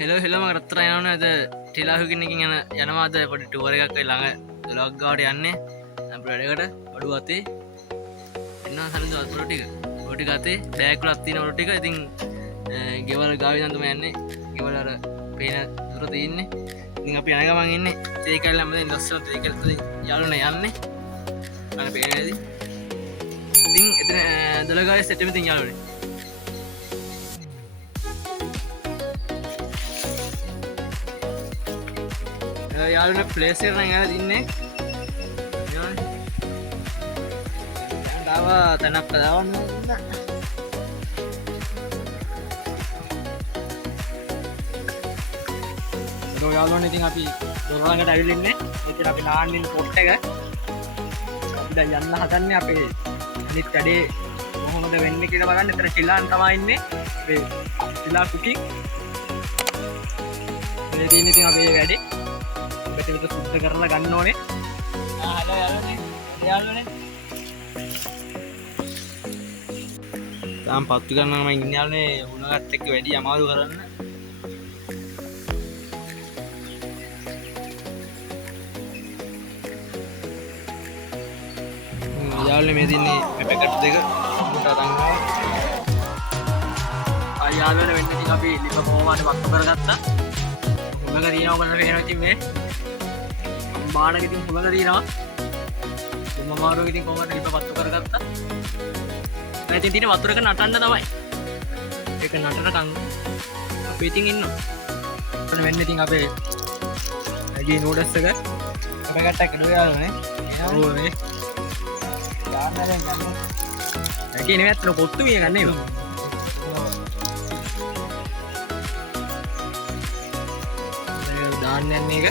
හෙල මම රත්තර යනවනේ අද ටිලාහුකින් එකකින් යනවා අද පොඩි ටුවර් එකක් ළඟ ලොග් ගාවට යන්නේ අපේ වැඩකට අඩුව අතේ එනවා සමිඳු අතර ටික අතේ බෑග් වල තියෙන ඔර ටික ඉතින් ගෙවල් ගාවේ නම් තමයි යන්නේ ගෙවල් අර පේන දුර තියෙන්නේ ඉතින් අපි යන ගමන් ඉන්නේ තේකල් ළමෙන් ලස්සන තේකල් තුලින් යාළුවනේ යන්නේ අර පේනේදී ඉතින් එතන දොළගාවේ සෙට් එකෙන් යාළුවනේ යාළුවනේ ප්ලේස් එකට නම් යලා ඉන්නේ යාළුවා තැනක් දාවන්න ඕන යාළුවනේ ඉතින් අපි දොරවලකට ඇවිල්ලා ඉන්නේ ඒකට අපි නාන්නින් පොට් එක අපි දැන් යන්න හදන්නේ අපේ අනිත් කඩේ කොහොමද වෙන්නේ කියලා බලන්න එතන ටිලාන් තමයි ඉන්නේ අපේ ටිලා කුකින් මේ තියෙන ඉතින් අපේ වැඩේ මෙතන සුද්ධ කරලා ගන්න ඕනේ හලෝ යාළුවනේ තාම පත්තු ගන්න මම ඉන්නේ යාළුවනේ උණගත් එක්ක වැඩි අමාරු කරන්න යාළුවනේ මේ දින්නේ මේ පැකට් දෙක උඩට අරන් ආවා යාළුවනේ වෙන්න ඉතින් අපි ලිප කොහොමද පත්තු කරගත්තා හොඳට දිනව බලන්න වෙනවා ඉතින් මේ බාණක ඉතින් හොඳට දිනනවා මම මාරුව ඉතින් කොහොමද ලිප පත්තු කරගත්තා දැන් ඉතින් දින වතුරක නටන්න තමයි ඒක නටනකම් අපි ඉතින් ඉන්නවා ඔන්න වෙන්න ඉතින් අපේ ඇගේ නූඩල්ස් එක පැකට් එකක් නෝ යාළුවනේ ඔව් මේ ඇගේ නෙවෙයි අතන පොත්තු මිය ගන්න නේද දාන්න යන්නේ එක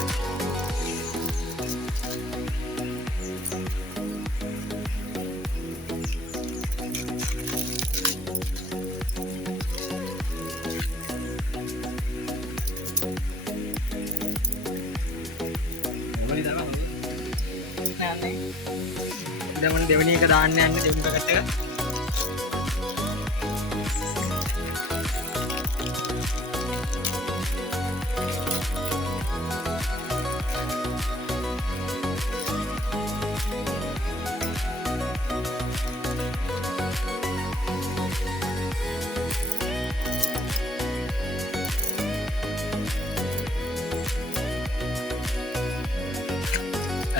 දැන් දෙවෙනි එක දාන්න යන්නේ දෙවෙනි පැකට් එක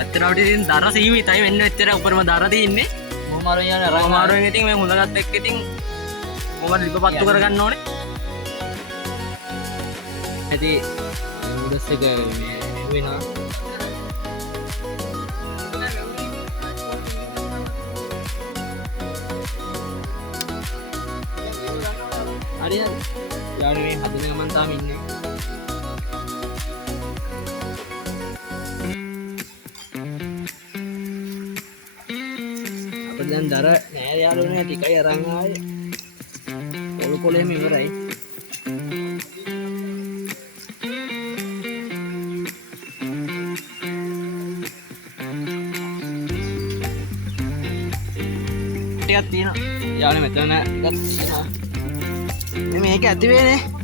ඇත්තටම ඉතින් දර සීමිතයි වෙන්න එච්චර උඩරම දර තියෙන්නේ මොමාරු යන රමාරුවෙන් ඉතින් මේ හොඳගත් එක්ක ඉතින් මොකද ලිප පත්තු කරගන්න ඕනේ ඇති නූඩල්ස් එක මේ වෙනවා හරි යාළුවනේ හදන ගමන් තාම ඉන්නේ දැන් දර නෑ යාළුවනේ ටිකයි අරන් ආවේ පොල් පොලේම ඉවරයි ටිකක් තියෙනවා යාළුවනේ මෙතන ටිකක් තියෙනවා මේක ඇති වෙන්නේ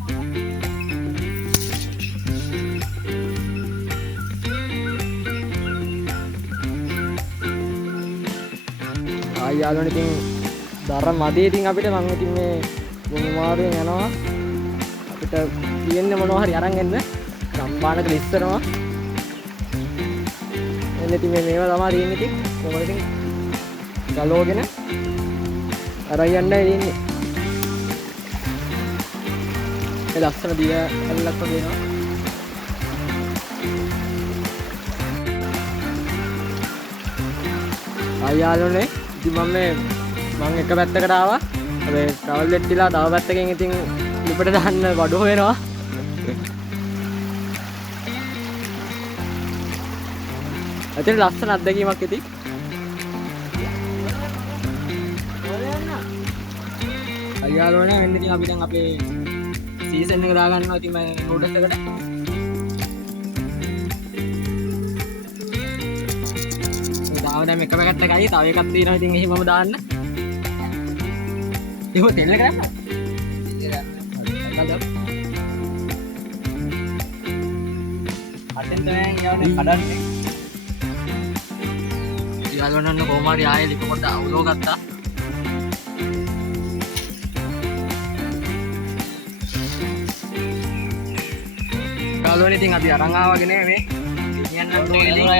යාළුවනේ ඉතින් දර මදි ඉතින් අපිට මම ඉතින් මේ ගොමුමාරුවෙන් යනවා අපිට තියෙන්නේ මොනවා හරි අරන් එන්න සම්බානක ඉස්සරනවා එන්න ඉතින් මේවා තමයි තියෙන්නේ ඉතින් කොහොමද ඉතින් ගලෝගෙන අරන් යන්නයි ඉන්නේ ඒ ලස්සන දිය ඇල්ලක් වගේ එනවා යාළුවනේ මම එක පැත්තකට ආවා අපේ ට්‍රවල් දෙට්ටිලා තව පැත්තකින් ඉතින් ලිපට දාන්න වඩුව වෙනවා ඇත්තට ලස්සන අත්දැකීමක් ඉතින් අයියාලෝනේ වෙන්න ඉතින් අපි දැන් අපේ සීසන් එක දාගන්නවා ඉතින් මේ නූඩල්ස් එකට දැන් එක පැකට් එකයි තව එකක් තියෙනවා ඉතින් එහෙමම දාන්න එහෙම තෙල්ල කරන්න යාළුවනේ කඩන්නේ. යාළුවනන්න කොහොම හරි ආයෙ ලිප කොට අවුලව ගත්තා. යාළුවනේ ඉතින් අපි අරන් ආවගෙන මේ ගෙනියන්නත්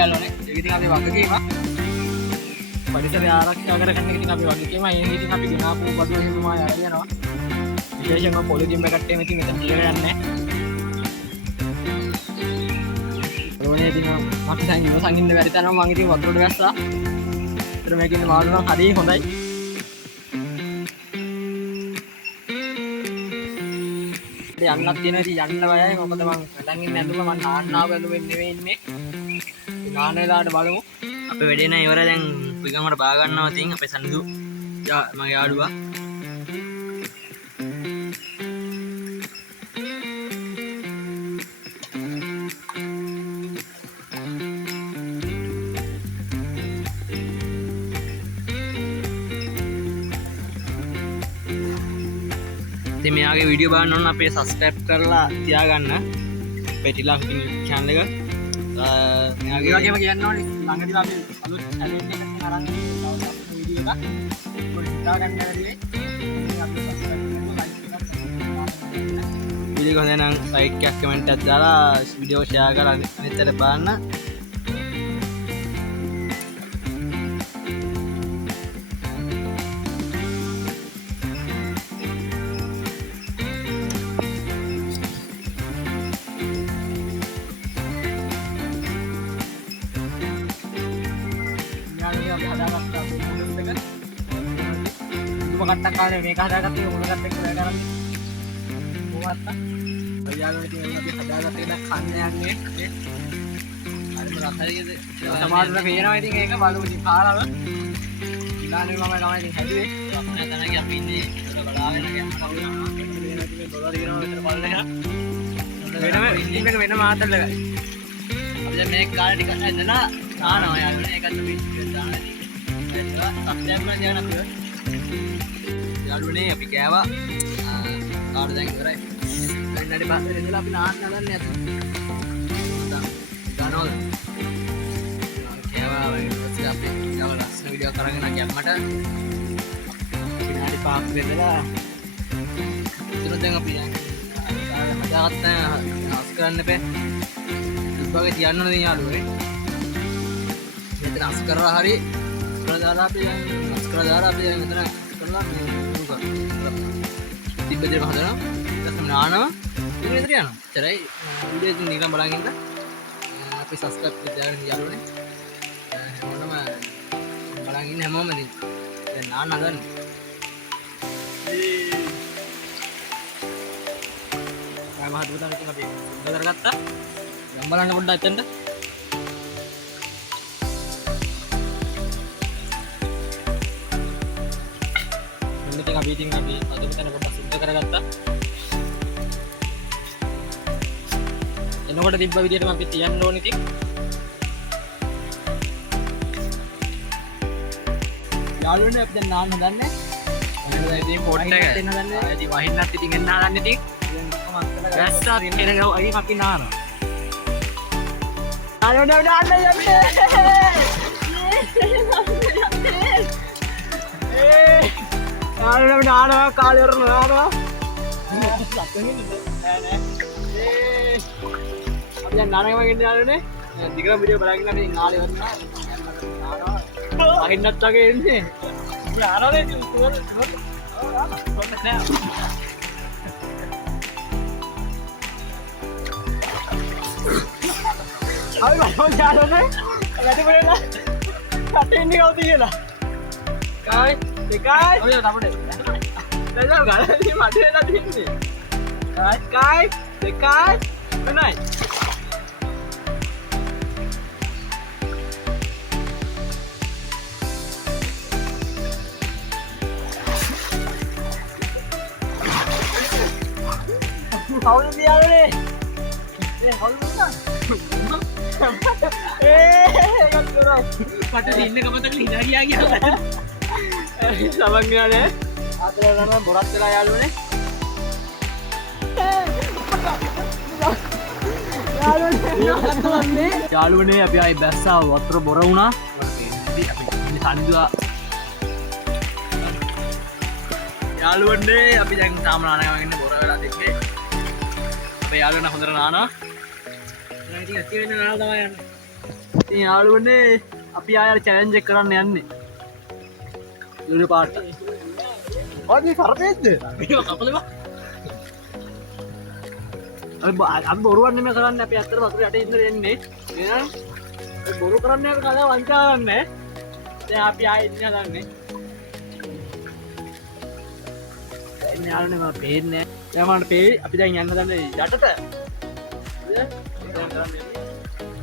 යාළුවනේ. ඒක ඉතින් අපි වගකීමක්. පරිසරය ආරක්ෂා කරගන්න එක ඉතින් අපි වගකීමක්. ඒ ඉතින් අපි ගෙනාපු බඩු එහෙමම අරගෙන යනවා. විශේෂයෙන්ම පොලිතින් එකකට එමෙ ඉතින් මෙතන කියලා යන්නේ. ඕනේ ඉතින් අපි දැන් ඉවසන් ඉන්න බැරි තරම මම ඉතින් වතුරට වැස්සා. ඒතර මේකේ ඉන්න මාළු නම් හරි හොඳයි. යන්නත් තියෙනවා ඉතින් යන්න බයයි. මොකද මම වැඩන් ඉන්නේ ඇඳුම මම නාන්න ආව ඇඳුමෙන් නෙවෙයි ඉන්නේ. නාන වෙලාවට බලමු. අපි වැඩේ නෑ ඉවර දැන් පිගමකට බා ගන්නවා ඉතින් අපේ සඳු මගේ යාළුවා. ඉතින් මෙයාගේ වීඩියෝ බලන්න ඕන අපේ සබ්ස්ක්‍රයිබ් කරලා තියාගන්න අපේ ටිලා ෆිටින් channel එක. මෙයාගේ වගේම කියන්න ඕනේ ළඟදී අපි අලුත් channel එකක් අරන් වීඩියෝ එකක් පොඩි හිතා ගන්න බැරිවේ. ඉතින් අපි සබ්ස්ක්‍රයිබ් කරලා ලයික් එකක් වීඩියෝ එක හොඳ නම් ලයික් එකක් කමෙන්ට් එකක් දාලා වීඩියෝ ෂෙයා කරලා අනිත් අයට බලන්න. කට්ටක් කාලේ මේක හදාගත්තේ මොනකට එක්ක වැඩ කරන්නේ මොකක්ද අයියාලෝ ඉතින් අපි හදාගත්තේ දැන් කන්න යන්නේ හරිම රසයිද සමහරවිට පේනවා ඉතින් ඒක බලමු ඉතින් කාලාව ඉලානේ මම තමයි ඉතින් හැදුවේ අපේ තැනක අපි ඉන්නේ ඒක බලාගෙන යන්න කවුරු යනවා වෙන ඉතින් ඩොලර් ගෙනව විතර බලලා වෙන වෙන මාතල්ල ගයි අපි දැන් මේක කාලේ ටිකක් ඇඳලා දානවා යාළුවනේ ඒකත් අපි දානවා ඒක සත්‍යයක් නම් යන අපිව යාළුවනේ අපි කෑවා කාට දැන් ඉවරයි වෙන්නට පස්සේ ඉඳලා අපි නාන්න හදන්නේ නැති ගනවල කෑවා ඊට අපි යාව ලස්සන වීඩියෝ කරගෙන යන්නට විනාඩි 5ක් වෙනදලා ඉතින් දැන් අපි හදාගත්ත හස් කරන්න එපේ ඉස්සරහට තියන්න ඕනේ යාළුවනේ මෙතන හස් කරලා හරි දාලා අපි හස් කරලා දාලා අපි මෙතන කරලා තිබ්බදේ හදනවා ඊට නානවා ඉතින් විතර යනවා එච්චරයි වීඩියෝ එක නිකන් බලන් ඉන්න අපි සබ්ස්ක්‍රයිබ් කරලා යාළුවනේ හැමෝටම බලන් ඉන්න හැමෝම ඉතින් දැන් නාන්න හදන්නේ මම හදුවා ඉතින් අපි උඩ කරගත්තා දැන් බලන්න පොඩ්ඩක් එතනට අපි ඉතින් අපි අද මෙතන පොඩ්ඩක් සුද්ධ කරගත්තා. එනකොට තිබ්බ විදිහටම අපි තියන්න ඕනේ ඉතින්. යාළුවනේ අපි දැන් නාන්න හදන්නේ. මොනවද ඉතින් පොට් එක එන්න හදන්නේ. ඉතින් වහින්නත් ඉතින් එන්න හදන්නේ ඉතින්. වැස්සත් එන ගව අයින් අපි නානවා. යාළුවනේ නාන්න යන්නේ. යාළුවනේ නානවා කාලේ වරන නානවා. අපි දැන් නානවා වගේ ඉන්නේ යාළුවනේ. දිගටම වීඩියෝ බලගෙන අපි කාලේ වරනවා. නානවා. අහින්නත් වගේ ඉන්නේ. යාළුවනේ ඉතින් සුවර් නෑ. අපි බලමු යාළුවනේ. වැඩි වෙලා. රටේ ඉන්නේ කවුද කියලා. කායි දෙකයි ඔය තමයි දැන් ගාලේ මඩ වෙලා තින්නේ එකයි දෙකයි තුනයි කවුද තියාලේ කවුද මට ඉන්න කමතක ඉඳලා ගියා සමන් ගානේ ආතල නම් බොරත් වෙලා යාළුවනේ යාළුවනේ යාළුවනේ අපි ආයි බැස්සා වතුර බොර වුණා සන්දුවා යාළුවනේ අපි දැන් තාම නානගමගෙන බොර වෙලා දෙන්නේ අපේ යාළුවනේ හොඳට නානවා ඉතින් ඇති වෙන නාන තමයි යන්නේ ඉතින් යාළුවනේ අපි ආයෙ චැලෙන්ජ් එක කරන්න යන්නේ ලුණු පාට ඔය කරපේද්ද කපලවා අපි බොරුවක් නෙමෙයි කරන්නේ අපි ඇත්තට වතුර යට ඉඳලා එන්නේ එහෙනම් බොරු කරන්නේ අපි කතාව වංචා කරන්නේ දැන් අපි ආයෙ ඉන්න ගන්නේ දැන් යාළුවනේ මම පේන්නේ දැන් මට පේයි අපි දැන් යන්න හදන්නේ යටට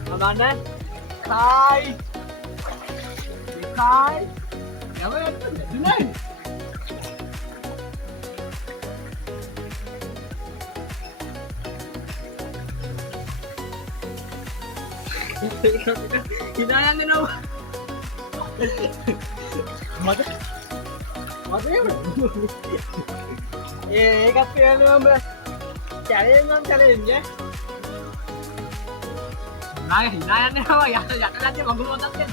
මගන්න කායි යවන්න හිනා යන්නේ නෝ මට ඒකත් කියනවා උඹ චැලෙන්ජ් නම් චැලෙන්ජ් නාය හිනා යන්නේ නෝ යට යටලන්නේ මඟුල වතක් දෙන්න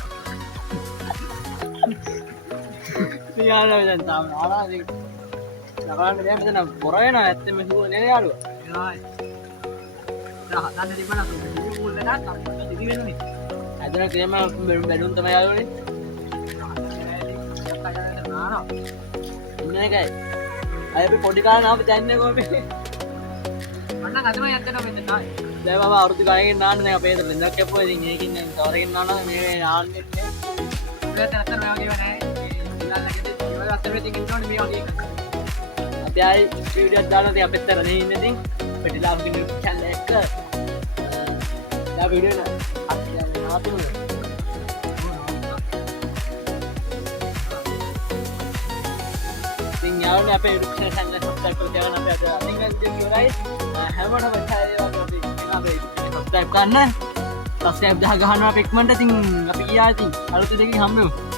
යාළුවා දැන් තාම ආරාධික නගරන්න දැන් මෙතන බොර වෙනවා ඇත්තම හිතුව නේ යාළුවා හදන්න තිබුණා මුල් වෙනත් ඉදි වෙනුනේ ඇදලා ක්‍රේම බැලුම් තමයි යාළුවනේ ඉන්න එකයි අය අපි පොඩි කාලේ නාම දැන්නේ කොහොමද මන්න අදම යද්දට මෙන්න නායි දැන් මම අවුරුදු ගානකින් නාන්න දැන් අපේ දෙන්නක් කැපුවා ඉතින් ඒකින් දැන් තවරකින් නානවා මේ නාන්නේ නේ ඒත් අතර මේ වගේ නැහැ ඉල්ලන්නකදී ඉවර අතර වෙතින් ඉන්නෝනේ මේ වගේ එකක් අපි ආයි වීඩියෝ දානවා ඉතින් අපිත් තරනේ ඉන්නේ ඉතින් පිටිලා අපිට channel එක वीडियो ना යාළුවනේ අපේ YouTube channel එක subscribe කරලා තියාගන්න අපේ අද ඉංග්‍රීසි වීඩියෝ ගයිස් හැමෝටම subscribe කරන්න subscribe ගහනවා අපි ඉක්මනට ඉතින් අපි ගියා ඉතින් අලුත් දෙකකින් හම්බෙමු